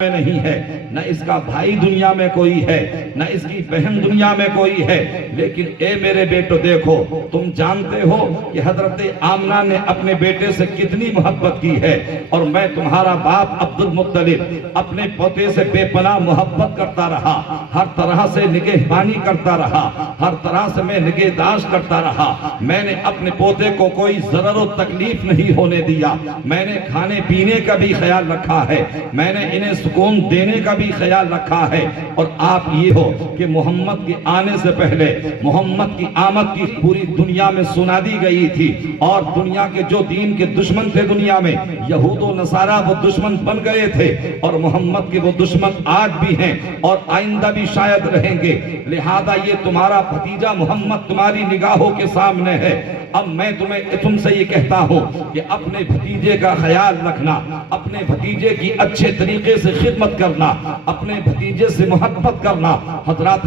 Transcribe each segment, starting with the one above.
میں نہیں ہے، نہ اس کا بھائی دنیا میں کوئی ہے، نہ اس کی بہن دنیا میں کوئی ہے، لیکن اے میرے بیٹو دیکھو، تم جانتے ہو کہ حضرت آمنہ نے اپنے بیٹے سے کتنی محبت کی ہے، اور میں تمہارا باپ عبد المطلب اپنے پوتے سے بے پناہ محبت کرتا رہا، ہر طرح سے نگہبانی کرتا رہا، ہر طرح سے میں نگہداشت کرتا رہا، میں نے اپنے پوتے کو کوئی ضرر و تکلیف نہیں ہونے دیا، میں نے کھانے پینے کا بھی خیال رکھا ہے، میں نے انہیں سکون دینے کا بھی خیال رکھا ہے۔ اور آپ یہ ہو کہ محمد کے آنے سے پہلے محمد کی آمد کی پوری دنیا میں سنا دی گئی تھی، اور دنیا کے جو دین کے دشمن تھے دنیا میں، یہود و نصارہ، وہ دشمن بن گئے تھے، اور محمد کے وہ دشمن آج بھی ہیں اور آئندہ بھی شاید رہیں گے۔ لہذا یہ تمہارا بھتیجا محمد تمہاری نگاہوں کے سامنے ہے۔ اب میں تم سے یہ کہتا ہوں کہ اپنے بھتیجے کا خیال رکھنا، اپنے بھتیجے کی اچھے طریقے سے خدمت کرنا، اپنے بھتیجے سے محبت کرنا۔ حضرات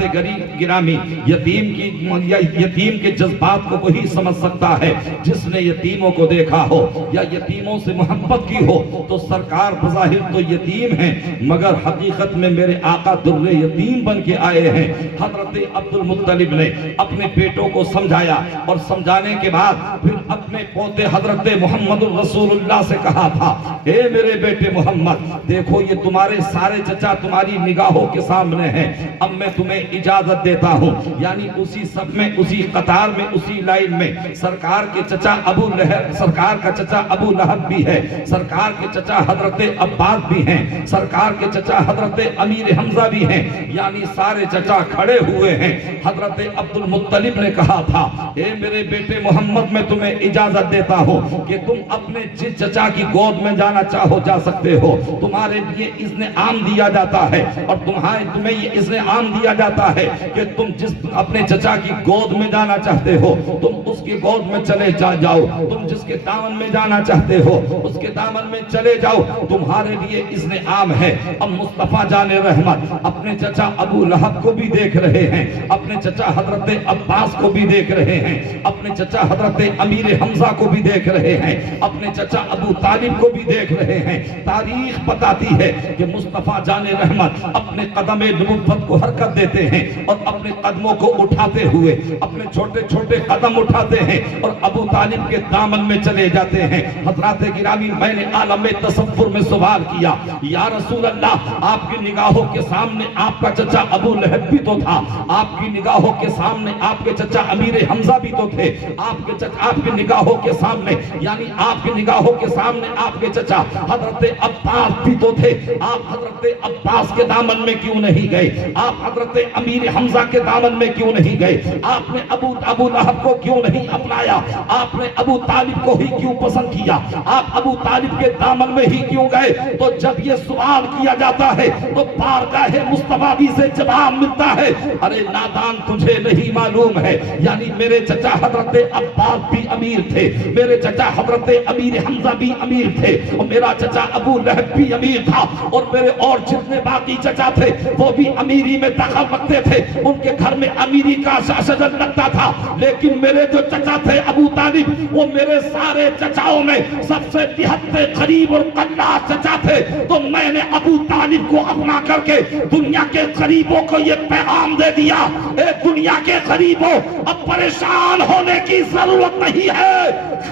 گرامی، یتیم کے جذبات کو وہی سمجھ سکتا ہے جس نے یتیموں کو دیکھا ہو یا یتیموں سے محبت کی ہو۔ تو سرکار بظاہر تو یتیم ہیں، مگر حقیقت میں میرے آقا در یتیم بن کے آئے ہیں۔ حضرت عبد المطلب نے اپنے بیٹوں کو سمجھایا، اور سمجھانے کے بعد پھر اپنے پوتے حضرت محمد الرسول اللہ سے کہا تھا، اے میرے بیٹے محمد، دیکھو یہ تمہارے سارے چچا تمہاری نگاہوں کے سامنے ہیں، اب میں تمہیں اجازت دیتا ہوں، یعنی اسی سب میں، اسی قطار میں، اسی لائن میں سرکار کے چچا ابو لہب، سرکار کا چچا ابو لہب بھی ہے، سرکار کے چچا حضرت عباس بھی ہیں، سرکار کے چچا حضرت امیر حمزہ بھی ہیں، یعنی سارے چچا کھڑے ہوئے ہیں۔ حضرت عبد المطلب نے کہا تھا، اے میرے بیٹے محمد، میں تمہیں اجازت دیتا ہوں کہ تم اپنے جس چچا کی گود میں جانا چاہو جا سکتے ہو، تمہارے لیے اذن عام دیا جاتا ہے، اور تمہیں یہ اذن عام دیا جاتا ہے کہ تم جس اپنے چچا کی گود میں جانا چاہتے ہو تم اس کی گود میں چلے جاؤ، تم جس کے دامن میں جانا چاہتے ہو اس کے دامن میں چلے جاؤ، تمہارے لیے اذن عام ہے۔ اب مصطفیٰ جان رحمت اپنے چچا ابو لہب کو بھی دیکھ رہے ہیں، اپنے چچا حضرت عباس کو بھی دیکھ رہے ہیں، اپنے چچا حضرت امیر حمزہ کو بھی دیکھ رہے ہیں، اپنے چچا ابو طالب کو بھی دیکھ رہے ہیں۔ تاریخ بتاتی ہے کہ مصطفیٰ جان رحمت اپنے قدم نبوت کو حرکت دیتے ہیں، اور اپنے قدموں کو اٹھاتے ہوئے اپنے چھوٹے چھوٹے قدم اٹھاتے ہیں اور ابو طالب کے دامن میں چلے جاتے ہیں۔ حضرات گرامی، میں نے عالم تصور میں سوال کیا، یا رسول اللہ، آپ کی نگاہوں کے سامنے آپ کا چچا ابو لہب بھی تو تھا، آپ کی نگاہوں کے سامنے آپ کے چچا امیر حمزہ بھی تو تھے، آپ کی نگاہوں کے سامنے، یعنی آپ کی نگاہوں کے سامنے آپ کے چچا حضرت عباس بھی تو تھے، آپ حضرت عباس کے دامن میں کیوں نہیں گئے؟ آپ حضرت امیر حمزہ کے دامن میں کیوں نہیں گئے؟ آپ نے ابو لہب کو کیوں نہیں اپنایا؟ آپ نے ابو طالب کو ہی کیوں پسند کیا؟ آپ ابو طالب کے دامن میں ہی کیوں گئے؟ تو جب یہ سوال کیا جاتا ہے تو بارگاہ مصطفیٰ سے جواب ملتا ہے، ارے نادان، تجھے نہیں معلوم ہے، یعنی میرے چچا حضرت عباس بھی امیر تھے، میرے چچا حضرت امیر حمزہ بھی امیر تھے، اور میرا چچا ابو لہب بھی امیر تھا، اور میرے اور جتنے باقی چچا تھے وہ بھی امیری میں دخل رکھتے تھے، ان کے گھر میں امیری کا شجر لگتا تھا، لیکن میرے جو چچا تھے ابو طالب، وہ میرے سارے چچاؤں میں سب سے نہایت قریب اور قناص چچا تھے، تو میں نے ابو طالب کو اپنا کر کے دنیا کے غریبوں کو یہ پیغام دے دیا، اے دنیا کے غریبوں، اب پریشان ہونے کی ضرورت نہیں ہے،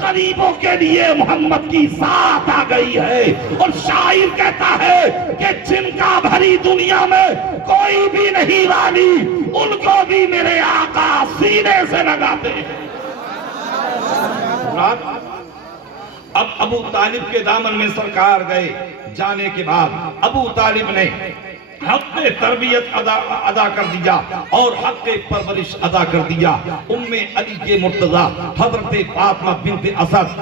غریبوں کے لیے محمد کی ذات آ گئی ہے۔ اور شاعر کہتا ہے کہ جن کا بھری دنیا میں کوئی بھی نہیں والی، ان کو بھی میرے آقا سینے سے لگاتے ہیں۔ اب ابو طالب کے دامن میں سرکار گئے، جانے کے بعد ابو طالب نے حق تربیت ادا کر دیا اور حق پرورش ادا کر دیا۔ ام علی کے مرتضی حضرت فاطمہ بنت اسد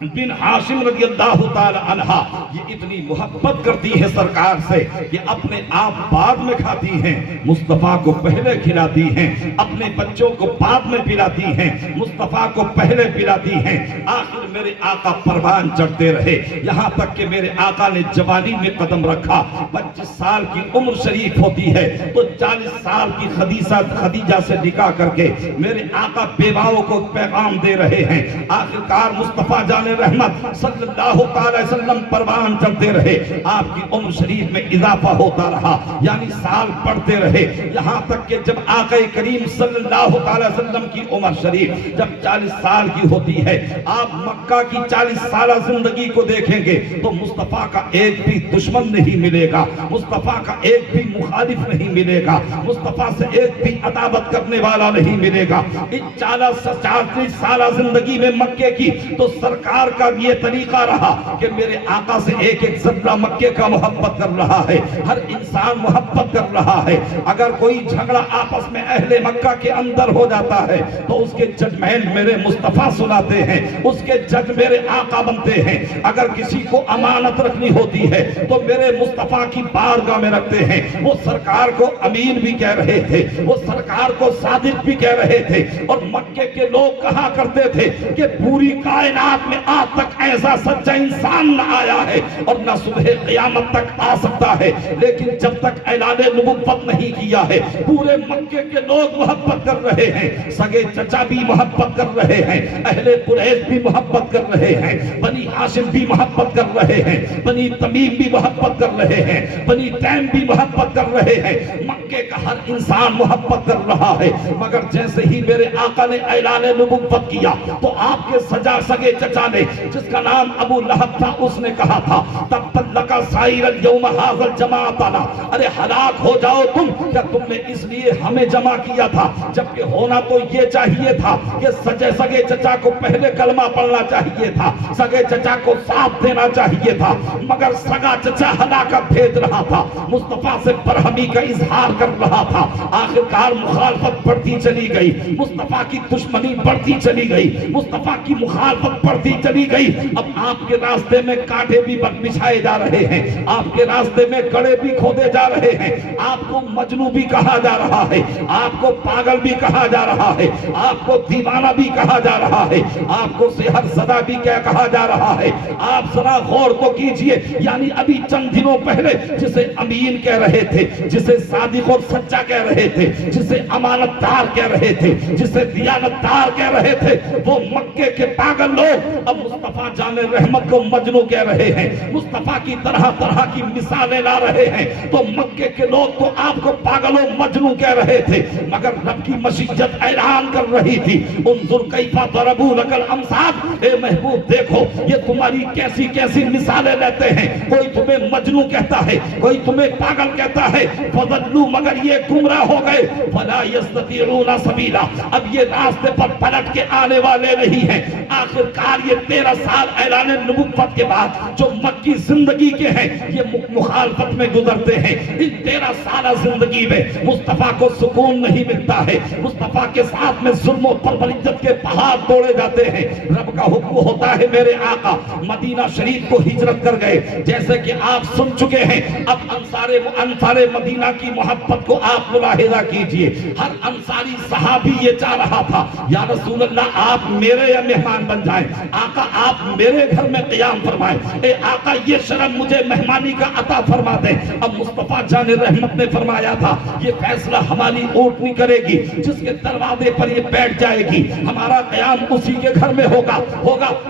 بن ہاشم رضی اللہ تعالی عنہ یہ اتنی محبت کرتی ہے سرکار سے کہ اپنے آپ بعد میں کھاتی ہیں، مصطفیٰ کو پہلے کھلاتی ہیں، اپنے بچوں کو بعد میں پلاتی ہیں، مصطفیٰ کو پہلے پلاتی ہیں۔ آخر میرے آقا پروان چڑھتے رہے، یہاں تک کہ میرے آقا نے جوانی میں قدم رکھا، 25 سال کی عمر شریف ہوتی ہے تو 40 سال کی خدیجہ سے نکاح کر کے میرے آقا بیواؤں کو پیغام دے رہے ہیں. آخرکار مصطفیٰ جان رحمت صلی اللہ تعالی وسلم پروان چلتے رہے. آپ کی عمر شریف میں اضافہ ہوتا رہا، یعنی سال بڑھتے رہے، یہاں تک کہ جب آقا کریم صلی اللہ تعالی وسلم کی عمر شریف جب 40 سال کی ہوتی ہے، آپ مکہ کی 40 سالہ زندگی کو دیکھیں گے تو مصطفیٰ کا ایک بھی دشمن نہیں ملے گا، مصطفیٰ کا ایک بھی مخالف نہیں ملے گا، مصطفیٰ سے ایک بھی عداوت کرنے والا نہیں ملے گا. ان 40 سالہ زندگی میں مکے کی تو سرکار کا یہ طریقہ رہا کہ میرے آقا سے ایک ایک ذرہ مکے کا محبت کر رہا ہے، ہر انسان محبت کر رہا ہے. اگر کوئی جھگڑا آپس میں اہل مکہ کے اندر ہو جاتا ہے تو اس کے ججمنٹ میرے مصطفیٰ سناتے ہیں، اس کے جج میرے آقا بنتے ہیں. اگر کسی کو امانت رکھنی ہوتی ہے تو میرے مصطفیٰ کی بارگاہ میں رکھتے ہیں. وہ سرکار کو امین بھی کہہ رہے تھے، وہ سرکار کو صادق بھی کہہ رہے تھے. اور مکے کے لوگ کہا کرتے تھے کہ پوری کائنات میں آج تک ایسا سچا انسان نہ آیا ہے اور نہ صبح قیامت تک آ سکتا ہے، لیکن جب تک اعلان نبوت نہیں کیا ہے پورے مکے کے لوگ محبت کر رہے ہیں. سگے چچا بھی محبت کر رہے ہیں، اہل قریش بھی محبت کر رہے ہیں، بنی ہاشم بھی محبت کر رہے ہیں، بنی تمیم بھی محبت کر رہے ہیں، بنی تیم بھی محبت کر رہے ہیں. مکے کا ہر انسان محبت کر رہا ہے. مگر جیسے ہی میرے آقا نے اعلان نبوت کیا تو آپ کے سگے چچا نے جس کا نام ابو لہب تھا اس نے کہا تھا تبت لکا سائر اليوم هذا الجماعتنا، ارے ہلاک ہو جاؤ تم، کیا تم نے اس لیے ہمیں جمع کیا تھا؟ جبکہ ہونا تو یہ چاہیے تھا کہ سگے چچا کو پہلے کلمہ پڑھنا چاہیے تھا، سگے چچا کو ساتھ دینا چاہیے تھا. مگر سگا چچا ہلاکت بھیج رہا تھا، مصطفیٰ سے برہمی کا اظہار کر رہا تھا. آخرکار مخالفت بڑھتی چلی گئی، مصطفیٰ کی دشمنی بڑھتی چلی گئی، مصطفیٰ کی مخالفت بڑھتی چلی گئی. اب آپ کے راستے میں کانٹے بھی بچھائے جا رہے ہیں، آپ کے راستے میں گڑھے بھی کھودے جا رہے ہیں، آپ کو مجنون بھی کہا جا رہا ہے، آپ کو پاگل بھی کہا جا رہا ہے، آپ کو دیوانہ بھی کہا جا رہا ہے، آپ کو سحر زدہ بھی کہا جا رہا ہے. آپ ذرا غور تو کیجئے، یعنی ابھی چند دنوں پہلے جسے امین کہہ رہے تھے، جسے صادق اور سچا کہہ رہے تھے، جسے امانت دار کہہ رہے تھے، جسے دیانت دار کہہ رہے تھے، وہ مکے کے پاگل لوگ اب مصطفیٰ جان رحمت کو مجنون کہہ رہے ہیں، مصطفیٰ کی طرح طرح کی مثالیں لا رہے ہیں. تو مکے کے لوگ تو آپ کو پاگل و مجنون کہہ رہے تھے، مگر رب کی مشیت اعلان کر رہی تھی انظر کیف ضربوا لک الامثال، اے محبوب دیکھو یہ تمہاری کیسی کیسی مثالیں لیتے ہیں. کوئی تمہیں مجنون کہتا ہے، کوئی تمہیں پاگل کہتا ہے، فضلوا مگر یہ گمراہ ہو گئے، فلا یستطیعون سبیلا اب یہ راستے پر پلٹ کے آنے والے نہیں ہیں. آخرکار یہ 13 سال اعلان نبوت کے بعد جو مکی زندگی کے ہیں یہ مخالفت میں گزرتے ہیں. ان 13 سالہ زندگی میں مصطفیٰ کو سکون نہیں ملتا ہے، مصطفیٰ کے ساتھ میں ظلم و پربلجت کے پہاڑ توڑے جاتے ہیں. رب کا حکم ہوتا ہے میرے آقا مدینہ شریف کو ہجرت کر گئے. جیسے کہ آپ سن چکے ہیں، اب انصار مدینہ کی محبت کو آپ ملاحظہ کیجئے. ہر انصاری صحابی یہ چاہ رہا تھا یا رسول اللہ آپ میرے یا مہمان بن جائیں، آقا آپ میرے گھر میں قیام فرمائیں، اے آقا یہ شرم مجھے مہمانی کا عطا فرما دیں. اب مصطفیٰ جان رحمت نے فرمایا تھا یہ فیصلہ ہماری اونٹنی کرے گی، جس کے دروازے پر یہ بیٹھ جائے گی ہمارا قیام اسی کے گھر میں ہوگا.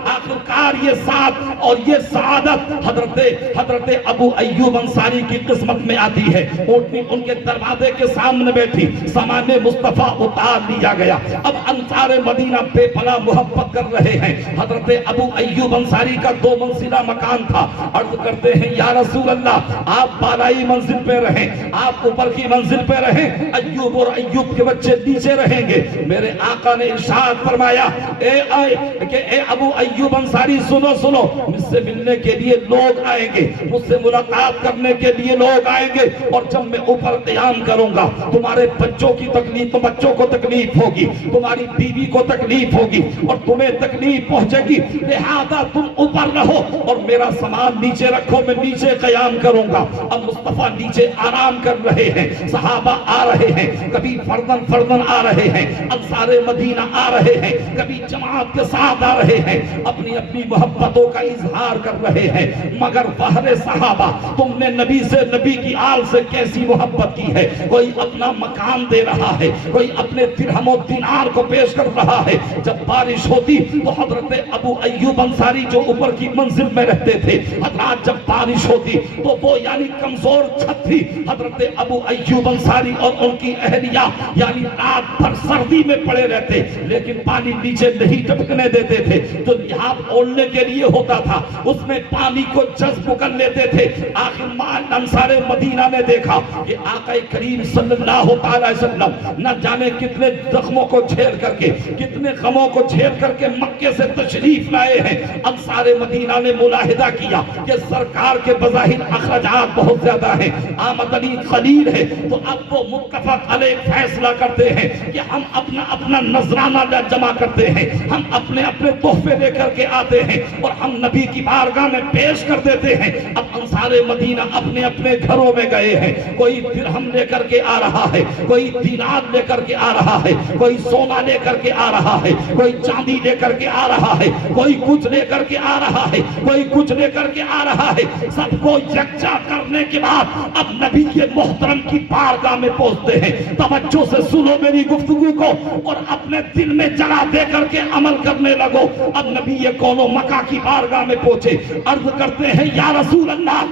آخرکار یہ ساتھ اور یہ سعادت حضرت ابو ایوب انصاری کی قسمت میں آتی ہے. اونٹنی ان کے دروازے کے سامنے بیٹھی، سامان مصطفیٰ اتار لیا گیا. اب انصار مدینہ بے پناہ محبت کر رہے ہیں. حضرت ابو ایوب انصاری کا 2 منزلہ مکان تھا. عرض کرتے ہیں یا رسول اللہ آپ بالائی منزل پہ رہیں، آپ اوپر کی منزل پہ رہیں، ایوب اور ایوب کے بچے نیچے رہیں گے. میرے آقا نے ارشاد فرمایا اے ابو ایوب انصاری سنو، مجھ سے ملنے کے لیے لوگ آئیں گے، مجھ سے ملاقات کرنے کے لیے لوگ آئیں گے، اور جب میں اوپر قیام کروں گا، تمہارے بچوں کی تکلیف، بچوں کو تکلیف ہوگی، تمہاری بیوی کو تکلیف ہوگی اور تمہیں تکلیف پہنچے گی، لہذا تم اوپر رہو اور میرا سامان نیچے رکھو، میں نیچے قیام کروں گا۔ اب مصطفیٰ نیچے آرام کر رہے ہیں، صحابہ آ رہے ہیں، کبھی فردن فردن آ رہے ہیں، انصار مدینہ آ رہے ہیں، کبھی جماعت کے ساتھ آ رہے ہیں، اپنی اپنی محبتوں کا اظہار کر رہے ہیں، مگر فہر صحابہ تم نے نبی سے، نبی کی آل سے کیسی محبت کی ہے؟ کوئی اپنا مکان دے رہا ہے، کوئی اپنے درہم و دینار کو پیش کر رہا ہے۔ جب بارش ہوتی تو حضرت ابو ایوب انصاری جو اوپر کی منزل میں رہتے تھے، حضرات جب بارش ہوتی تو وہ یعنی کمزور چھت تھی، حضرت ابو ایوب انصاری اور ان کی اہلیہ یعنی رات بھر سردی میں پڑے رہتے، لیکن پانی نیچے نہیں ٹپکنے دیتے تھے، جو لحاظ اوڑھنے کے لیے ہوتا تھا اس میں پانی کو جذب کر لیتے تھے۔ آخر انصار مدینہ نے دیکھا کہ آقا کریم صلی اللہ علیہ وسلم نہ جانے کتنے زخموں کو جھیل کر کے، کتنے غموں کو جھیل کر کے مکے سے تشریف لائے ہیں۔ انصار مدینہ نے ملاحظہ کیا کہ سرکار کے بظاہر اخراجات بہت زیادہ ہیں، آمدنی قلیل ہے، تو اب وہ متفق علیہ فیصلہ کرتے ہیں کہ ہم اپنا نذرانہ جمع کرتے ہیں، ہم اپنے تحفے لے کر کے آتے ہیں اور ہم نبی کی بارگاہ میں پیش کر دیتے ہیں۔ اب انصار مدینہ اپنے گھروں میں گئے ہیں، کوئی درہم لے کر کے آ رہا ہے، کوئی دینار لے کر کے آ رہا ہے، کوئی سونا لے کر کے آ رہا ہے، کوئی چاندی لے کر کے آ رہا ہے، کوئی کچھ لے کر کے آ رہا ہے، کوئی کچھ لے کر کے آ رہا ہے۔ سب کو یکجا کرنے کے بعد اب نبی کے محترم کی بارگاہ میں پہنچتے ہیں۔ توجہ سے سنو میری گفتگو کو اور اپنے دل میں جگہ دے کر کے عمل کرنے لگو۔ اب نبی کون و مکہ کی بارگاہ میں پہنچے، عرض کرتے ہیں یا رسول اللہ،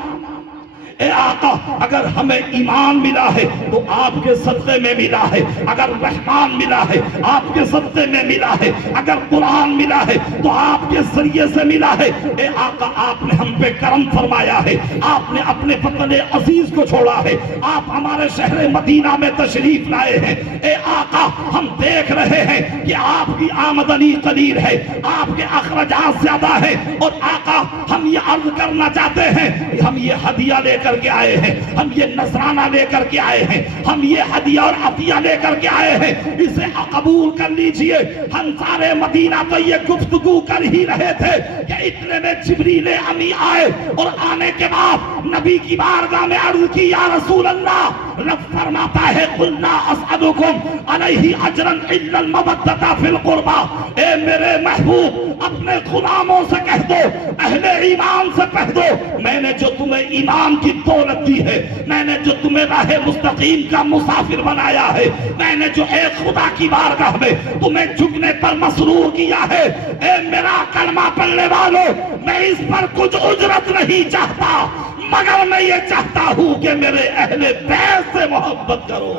اے آقا اگر ہمیں ایمان ملا ہے تو آپ کے صدقے میں ملا ہے، اگر رحمان ملا ہے آپ کے صدقے میں ملا ہے، اگر قرآن ملا ہے تو آپ کے ذریعے سے ملا ہے۔ اے آقا آپ نے ہم پہ کرم فرمایا ہے، آپ نے اپنے وطن عزیز کو چھوڑا ہے، آپ ہمارے شہر مدینہ میں تشریف لائے ہیں۔ اے آقا ہم دیکھ رہے ہیں کہ آپ کی آمدنی قلیل ہے، آپ کے اخراجات زیادہ ہیں، اور آقا ہم یہ عرض کرنا چاہتے ہیں کہ ہم یہ ہدیہ لے کر کے آئے ہیں، ہم یہ نذرانہ لے کر کے آئے ہیں، ہم یہ ہدیہ اور عطیہ لے کر کے آئے ہیں، اسے قبول کر لیجئے۔ انصار مدینہ تو یہ گفتگو کر ہی رہے تھے کہ اتنے میں جبریل امی آئے، اور آنے کے بعد نبی کی بارگاہ میں عرض کی یا رسول اللہ، رب فرماتا ہے قُلْ لَا أَسْأَلُكُمْ عَلَيْهِ أَجْرًا إِلَّا الْمَوَدَّةَ فِي الْقُرْبَى۔ اے میرے محبوب اپنے غلاموں سے کہہ دو، اہل ایمان سے کہہ دو، میں نے جو تمہیں ایمان کی دولت دی ہے، میں نے جو تمہیں راہ مستقیم کا مسافر بنایا ہے، میں نے جو ایک خدا کی بارگاہ میں تمہیں جھکنے پر مسرور کیا ہے، اے میرا کلمہ پڑھنے والوں، میں اس پر کچھ اجرت نہیں چاہتا، مگر میں یہ چاہتا ہوں کہ میرے اہل بیت سے محبت کرو۔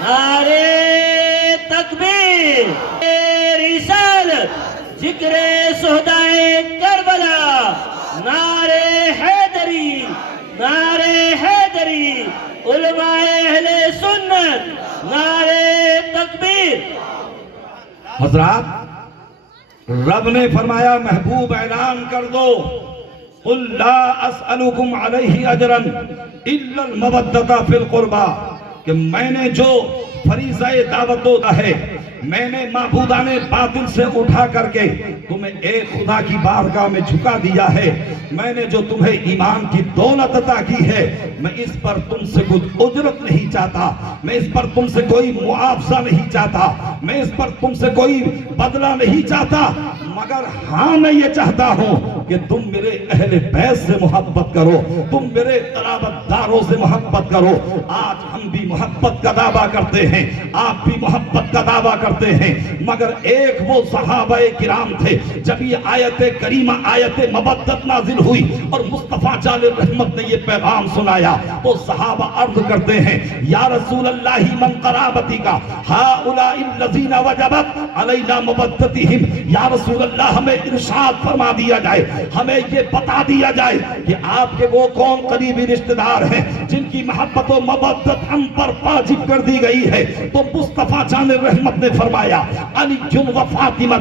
نعرے تکبیر، رسالت، ذکر شہدائے کربلا، نعرے حیدری، نعرے حیدری، علماء اہل سنت، نعرے تکبیر۔ حضرات رب نے فرمایا محبوب اعلان کر دو قُلْ لَا أَسْأَلُكُمْ عَلَيْهِ أَجْرًا إِلَّا الْمَوَدَّةَ فِي الْقُرْبَى، کہ میں نے جو فریضہ دعوت و ہے، میں نے معبودان باطل سے اٹھا کر کے تمہیں ایک خدا کی بارگاہ میں جھکا دیا ہے، میں نے جو تمہیں ایمان کی دولت عطا کی ہے، میں اس پر تم سے کچھ اجرت نہیں چاہتا، میں اس پر تم سے کوئی معاوضہ نہیں چاہتا، میں اس پر تم سے کوئی بدلہ نہیں چاہتا، مگر ہاں میں یہ چاہتا ہوں کہ تم میرے اہل بیت سے محبت کرو، تم میرے قرابت داروں سے محبت کرو۔ آج ہم بھی محبت کا دعویٰ کرتے ہیں، آپ بھی محبت کا دعویٰ کرتے ہیں، مگر ایک وہ صحابہ کرام تھے جب یہ آیت کریمہ آیت مودت نازل ہوئی اور مصطفیٰ جان رحمت نے یہ پیغام سنایا تو صحابہ عرض کرتے ہیں یا رسول اللہ من قرابتی کا ہؤلاء الذین وجبت علینا مودتہم، یا رسول اللہ ہمیں ارشاد فرما دیا جائے، ہمیں یہ بتا دیا جائے کہ آپ کے وہ کون قریبی رشتہ دار ہیں جن کی محبت و مودت ہم پر واجب کر دی گئی ہے، تو مصطفیٰ جان رحمت نے فرمایا علی و فاطمہ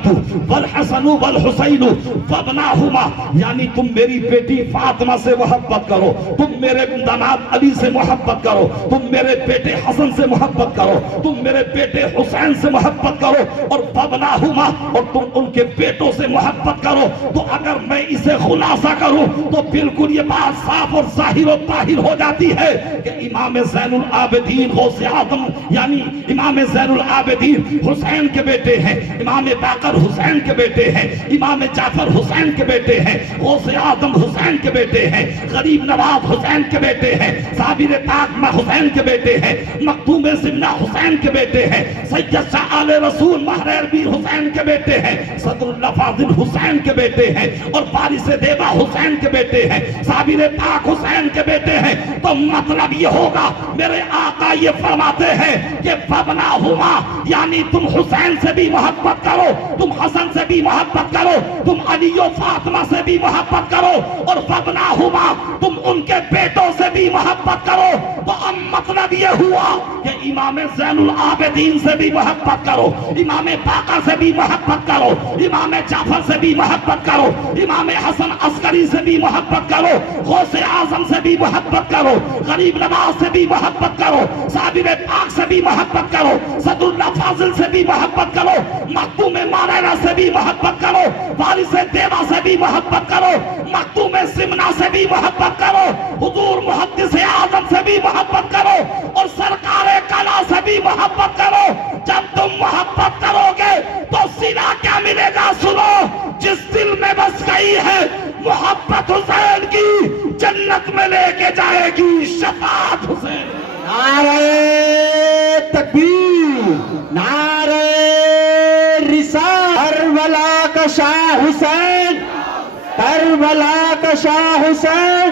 والحسن والحسین وابناہما، یعنی تم میری بیٹی فاطمہ سے محبت کرو، تم میرے داماد علی سے محبت کرو، تم میرے بیٹے حسن سے محبت کرو، تم میرے بیٹے حسین سے محبت کرو، اور وابناہما، اور تم ان کے بیٹوں سے محبت کرو۔ تو اگر میں اسے خلاصہ کروں تو بالکل یہ بات صاف اور ظاہر و طاہر ہو جاتی ہے کہ امام زین العابدین غوث اعظم یعنی امام زین العابدین حسین کے بیٹے ہیں، امام باقر حسین کے بیٹے ہیں، امام جعفر حسین کے بیٹے ہیں، غوث اعظم حسین کے بیٹے ہیں، غریب نواز حسین کے بیٹے ہیں، صابر پاک حسین کے بیٹے ہیں، مختوم زمنہ حسین کے بیٹے ہیں، سید شاہ آل رسول مہر عربی حسین کے بیٹے ہیں، صدر اللہ فاضل حسین کے بیٹے ہیں، اور وارث دیبا حسین کے بیٹے ہیں، صابر پاک حسین کے بیٹے ہیں۔ تو مطلب یہ ہوگا، میرے آقا یہ فرماتے ہیں کہ فبناہما، یعنی تم حسین سے بھی محبت کرو، تم حسن سے بھی محبت کرو، تم علی و فاطمہ سے بھی محبت کرو، اور فبناہما، تم ان کے بیٹوں سے بھی محبت کرو۔ تو اب مطلب یہ ہوا کہ امام زین العابدین سے بھی محبت کرو، امام باقر سے بھی محبت کرو، امام جعفر سے بھی محبت کرو، امام حسن عسکری سے بھی محبت کرو، غوث اعظم سے بھی محبت کرو، غریب نواز سے بھی محبت کرو، صابر پاک سے بھی محبت کرو، صدر اللہ فاضل سے بھی محبت کرو، مختوم مانیرہ سے بھی محبت کرو، وارث دیوا سے بھی محبت کرو، مختوم زمنہ سے بھی محبت کرو، حضور محدث اعظم سے بھی محبت کرو، اور سرکار کلا سے بھی محبت کرو۔ جب تم محبت کرو گے تو صلہ کیا ملے گا؟ سنو، جس دل میں بس گئی ہے محبت حسین کی، جنت میں لے کے جائے گی شفاعت حسین۔ نعرہ تکبیر، نعرہ رسالت، کربلا کا شاہ حسین، کربلا کا شاہ حسین،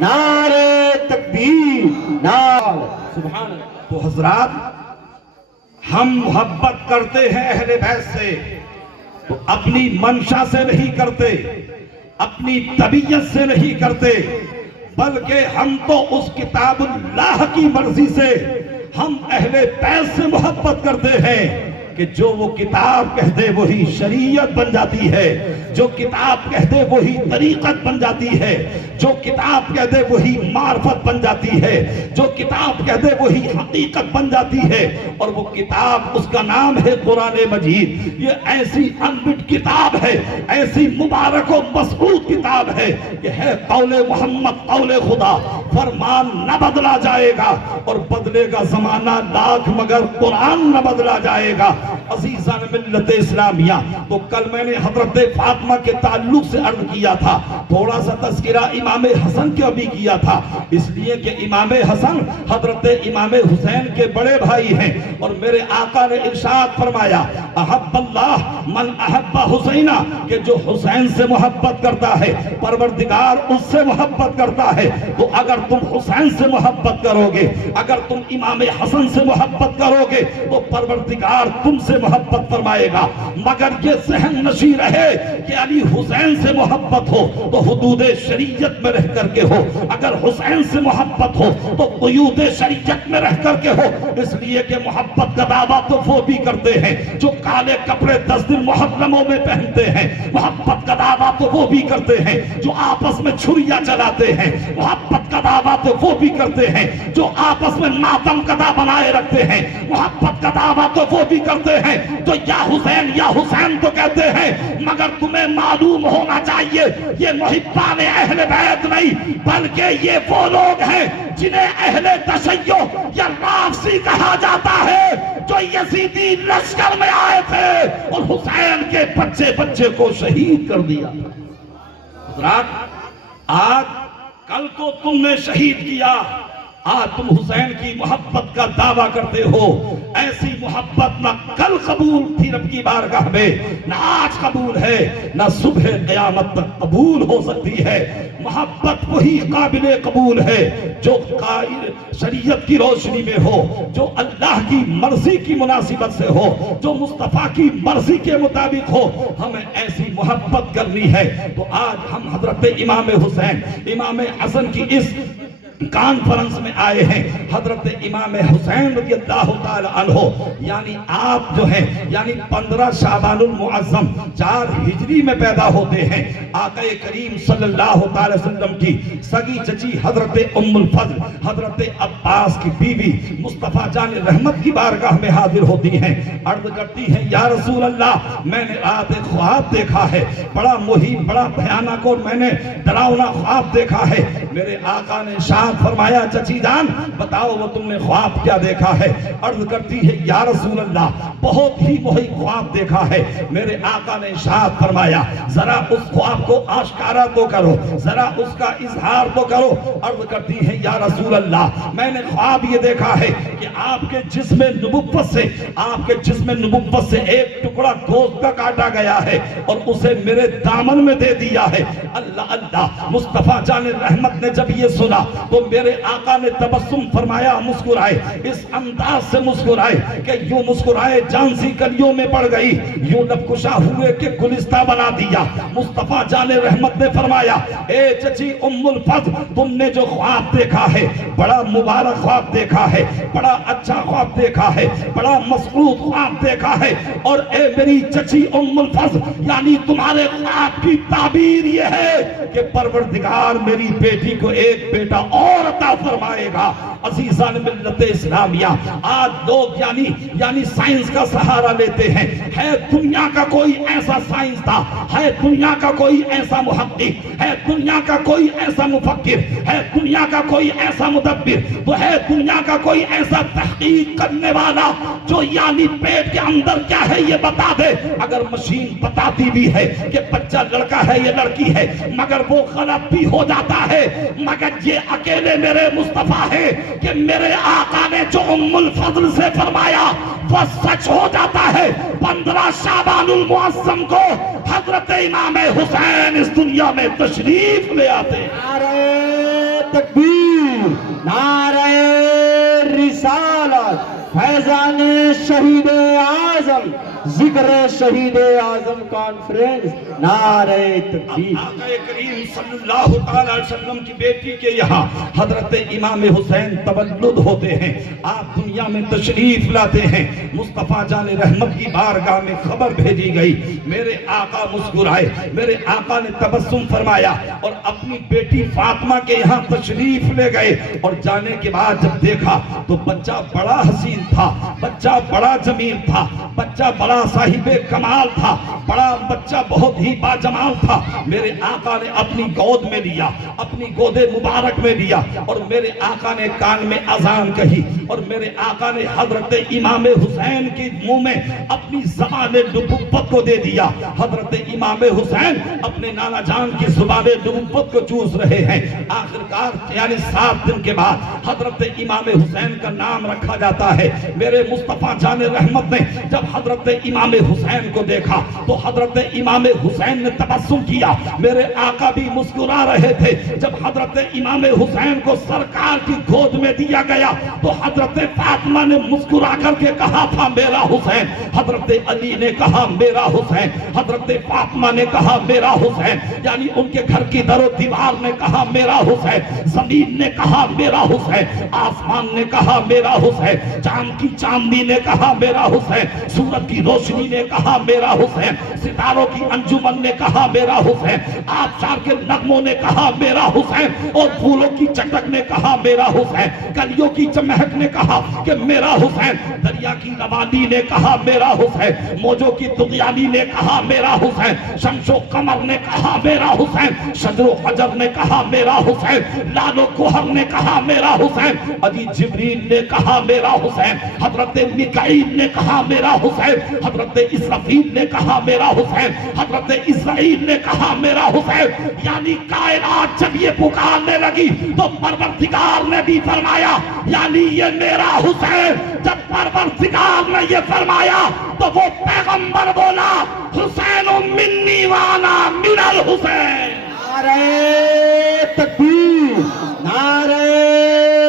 نعرہ تکبیر، نعرہ سبحان اللہ۔ تو حضرات، ہم محبت کرتے ہیں اہل بیت سے، تو اپنی منشا سے نہیں کرتے، اپنی طبیعت سے نہیں کرتے، بلکہ ہم تو اس کتاب اللہ کی مرضی سے، ہم اہل بیت سے محبت کرتے ہیں کہ جو وہ کتاب کہہ دے وہی شریعت بن جاتی ہے، جو کتاب کہہ دے وہی طریقت بن جاتی ہے، جو کتاب کہہ دے وہی معرفت بن جاتی ہے، جو کتاب کہہ دے وہی حقیقت بن جاتی ہے، اور وہ کتاب، اس کا نام ہے قرآن مجید۔ یہ ایسی انبٹ کتاب ہے، ایسی مبارک و مسعود کتاب ہے کہ ہے قول محمد، قول خدا، فرمان نہ بدلا جائے گا، اور بدلے گا زمانہ لاکھ مگر قرآن نہ بدلا جائے گا۔ عزیزان ملت اسلامیہ، تو کل میں نے حضرت فاطمہ کے تعلق سے عرض کیا تھا، تھوڑا سا تذکرہ امام حسن کا بھی کیا تھا، اس لیے کہ امام حسن حضرت امام حسین کے بڑے بھائی ہیں، اور میرے آقا نے ارشاد فرمایا احب اللہ من احب حسینہ، کہ جو حسین سے محبت کرتا ہے پروردگار اس سے محبت کرتا ہے۔ تو اگر تم حسین سے محبت کرو گے، اگر تم امام حسن سے محبت کرو گے تو پروردگار تم سے محبت فرمائے گا، مگر یہ ذہن نشیں رہے کہ علی حسین سے محبت ہو تو حدود شریعت میں رہ کر کے ہو، اگر حسین سے محبت ہو تو قیود شریعت میں رہ کر کے ہو، اس لیے کہ محبت کا دعویٰ تو وہ بھی کرتے ہیں جو کالے کپڑے 10 دن محرموں میں پہنتے ہیں، محبت کا دعویٰ تو وہ بھی کرتے ہیں جو آپس میں چھریاں چلاتے ہیں، محبت کا دعویٰ تو وہ بھی کرتے ہیں جو آپس میں ماتم قدا بنائے رکھتے ہیں، محبت کا دعویٰ تو وہ بھی کرتے ہیں جو یا حسین تو کہتے ہیں، مگر تمہیں معلوم ہونا چاہیے یہ محبان اہل بیت نہیں، بلکہ یہ وہ لوگ ہیں جنہیں اہل تشیع یا رافضی کہا جاتا ہے، جو یزیدی لشکر میں آئے تھے اور حسین کے بچے کو شہید کر دیا۔ حضرات، آج کل تو تم نے شہید کیا، آج تم حسین کی محبت کا دعویٰ کرتے ہو، ایسی محبت نہ کل قبول تھی رب کی بارگاہ میں، نہ آج قبول ہے، نہ صبح قیامت تک قبول ہو سکتی ہے۔ محبت وہی قابل قبول ہے جو شریعت کی روشنی میں ہو، جو اللہ کی مرضی کی مناسبت سے ہو، جو مصطفیٰ کی مرضی کے مطابق ہو، ہمیں ایسی محبت کرنی ہے۔ تو آج ہم حضرت امام حسین، امام حسن کی اس کانفرنس میں آئے ہیں حضرت امام حسین رضی اللہ تعالی عنہ، یعنی آپ جو ہیں یعنی 15 شعبان المعظم 4 ہجری میں پیدا ہوتے ہیں۔ آقا کریم صلی اللہ تعالی وسلم کی سگی چچی حضرت ام الفضل حضرت عباس کی بیوی مصطفیٰ جان رحمت کی بارگاہ میں حاضر ہوتی ہیں، عرض کرتی ہیں یا رسول اللہ میں نے رات ایک خواب دیکھا ہے، بڑا مہیم بڑا بھیانک اور میں نے ڈراؤنا خواب دیکھا ہے۔ میرے آقا نے ارشاد فرمایا چچی جان بتاؤ وہ تم نے خواب کیا دیکھا ہے؟ عرض کرتی ہے یا رسول اللہ بہت ہی محیط خواب دیکھا ہے۔ میرے آقا نے ارشاد فرمایا ذرا اس خواب کو آشکارا تو کرو، ذرا اس کا اظہار تو کرو۔ عرض کرتی ہے یا رسول اللہ میں نے خواب یہ دیکھا ہے کہ آپ کے جسم نبوت سے ایک ٹکڑا گوشت کا کاٹا گیا ہے اور اسے میرے دامن میں دے دیا ہے۔ اللہ اللہ، مصطفیٰ جان رحمت نے جب یہ سنا تو میرے آقا نے تبسم فرمایا، مسکرائے، اس انداز سے مسکرائے کہ یوں مسکرائے جان سی کلیوں میں پڑ گئی، یوں لب کشا ہوئے کہ گلستہ بنا دیا۔ مصطفیٰ جان رحمت نے فرمایا اے چچی ام الفضل تم نے جو خواب دیکھا ہے بڑا مبارک خواب دیکھا ہے، بڑا اچھا خواب دیکھا ہے، بڑا مسعود خواب دیکھا ہے، اور اے میری چچی ام الفضل یعنی تمہارے خواب کی تعبیر یہ ہے کہ پروردگار میری بیٹی کو ایک بیٹا اور عطا فرمائے گا۔ عزیزان ملت اسلامیہ آج لوگ یعنی سائنس کا سہارا لیتے ہیں، ہے دنیا کا کوئی ایسا سائنسداں، ہے دنیا کا کوئی ایسا محقق، ہے دنیا کا کوئی ایسا مفکر، ہے دنیا کا کوئی ایسا مدبر، تو ہے دنیا کا کوئی ایسا تحقیق کرنے والا جو یعنی پیٹ کے اندر کیا ہے یہ بتا دے۔ اگر مشین بتاتی بھی ہے کہ بچہ لڑکا ہے یا لڑکی ہے مگر وہ غلط بھی ہو جاتا ہے، مگر یہ اکیلے میرے مصطفیٰ ہے کہ میرے آقا نے جو ام الفضل سے فرمایا وہ سچ ہو جاتا ہے۔ 15 شعبان المعظم کو حضرت امام حسین اس دنیا میں تشریف لے آتے ہیں۔ نعرہ تکبیر، نعرہ رسالت، فیضان شہید اعظم، ذکر شہید اعظم کانفرنس، نعرہ تکبیر۔ آقا کریم صلی اللہ تعالی علیہ وسلم کی بیٹی کے یہاں حضرت امام حسین تولد ہوتے ہیں، آپ دنیا میں تشریف لاتے ہیں۔ مصطفیٰ جان رحمت کی بارگاہ میں خبر بھیجی گئی، میرے آقا مسکرائے، میرے آقا نے تبسم فرمایا اور اپنی بیٹی فاطمہ کے یہاں تشریف لے گئے، اور جانے کے بعد جب دیکھا تو بچہ بڑا حسین تھا، بچہ بڑا جمیل تھا، بچہ بڑا صاحب کمال تھا، بڑا بچہ بہت ہی باجمال تھا۔ میرے آقا نے اپنی گود میں لیا، اپنی گود مبارک میں لیا، اور میرے آقا نے کان میں اذان کہی، اور میرے آقا نے حضرت امام حسین کی منہ میں اپنی زبان نبوت کو دے دیا۔ حضرت امام حسین اپنے نانا جان کی زبان نبوت کو چوس رہے ہیں۔ آخرکار یعنی 7 دن کے بعد حضرت امام حسین کا نام رکھا جاتا ہے۔ میرے مصطفیٰ جان رحمت نے جب حضرت امام حسین کو دیکھا تو حضرت امام حسین نے تبسم کیا، میرے آقا بھی مسکرا رہے تھے۔ جب حضرت امام حسین کو سرکار کی گود میں دیا گیا تو حضرت فاطمہ نے مسکرا کر کے کہا تھا میرا حسین، حضرت علی نے کہا میرا حسین، حضرت فاطمہ نے کہا میرا حسین، یعنی ان کے گھر کی در و دیوار نے کہا میرا حسین، زمین نے کہا میرا حسین، آسمان نے کہا میرا حسین، چاند کی چاندنی نے کہا میرا حسین، سورج کی روشنی نے کہا میرا حسین، ستاروں کی انجمن نے کہا میرا حسین، آبشار کے نغموں نے کہا میرا حسین، اور پھولوں کی چٹک نے کہا میرا حسین، کلیوں کی چمہک نے کہا کہ میرا حسین، دریا کی روانی نے کہا میرا حسین، موجوں کی طغیانی نے کہا میرا حسین، شمس و قمر نے کہا میرا حسین، شجر و حجر نے کہا میرا حسین، لال و گوہر نے کہا میرا حسین، ابھی جبریل نے کہا میرا حسین، حضرت میکائیل نے کہا میرا حسین، حضرت اسرافیل نے کہا میرا حسین، حضرت اسرائیل نے کہا میرا حسین۔ یعنی کائنات جب یہ پکارنے لگی تو پروردگار نے بھی فرمایا یعنی یہ میرا حسین۔ جب پروردگار نے یہ فرمایا تو وہ پیغمبر بولا حسین منی وانا من الحسین۔ نعرہ تکبیر، نعرہ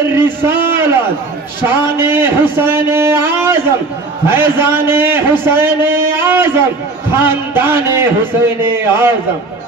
رسالت، شان حسین اعظم، فیضان حسین اعظم، خاندان حسین اعظم۔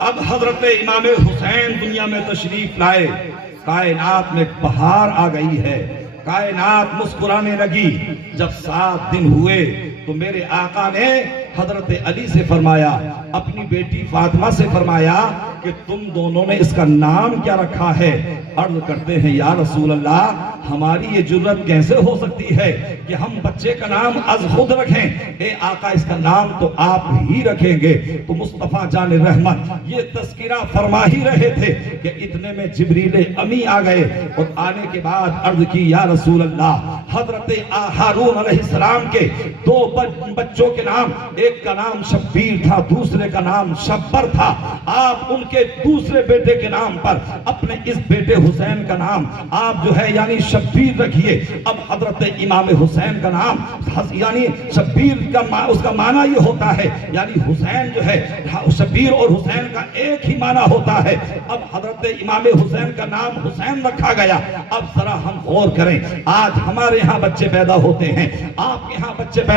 اب حضرت امام حسین دنیا میں تشریف لائے، کائنات میں بہار آ گئی ہے، کائنات مسکرانے لگی۔ جب 7 دن ہوئے تو میرے آقا نے حضرت علی سے فرمایا، اپنی بیٹی فاطمہ سے فرمایا کہ تم دونوں نے اس کا نام کیا رکھا ہے؟ عرض کرتے ہیں یا رسول اللہ، ہماری یہ جرت کیسے ہو سکتی ہے کہ ہم بچے کا نام از خود رکھیں؟ اے آقا اس کا نام تو آپ ہی رکھیں گے۔ تو مصطفیٰ جان رحمت یہ تذکرہ فرما ہی رہے تھے کہ اتنے میں جبریل امی آ گئے، اور آنے کے بعد عرض کی یا رسول اللہ، حضرت ہارون علیہ السلام کے 2 بچوں کے نام، ایک کا نام شبیر تھا، دوسرے کا نام شبر تھا۔ آپ ان کے دوسرے بیٹے کے نام پر اپنے اس بیٹے حسین کا نام آپ جو ہے یعنی شبیر رکھیے۔ اب حضرت امام حسین کا نام یعنی شبیر کا اس کا معنی یہ ہوتا ہے یعنی حسین جو ہے، شبیر اور حسین کا ایک ہی معنی ہوتا ہے۔ اب حضرت امام حسین کا نام حسین رکھا گیا۔ اب ذرا ہم غور کریں، آج ہمارے ہاں بچے پیدا ہوتے ہیں، آپ کے ہاں بچے پیدا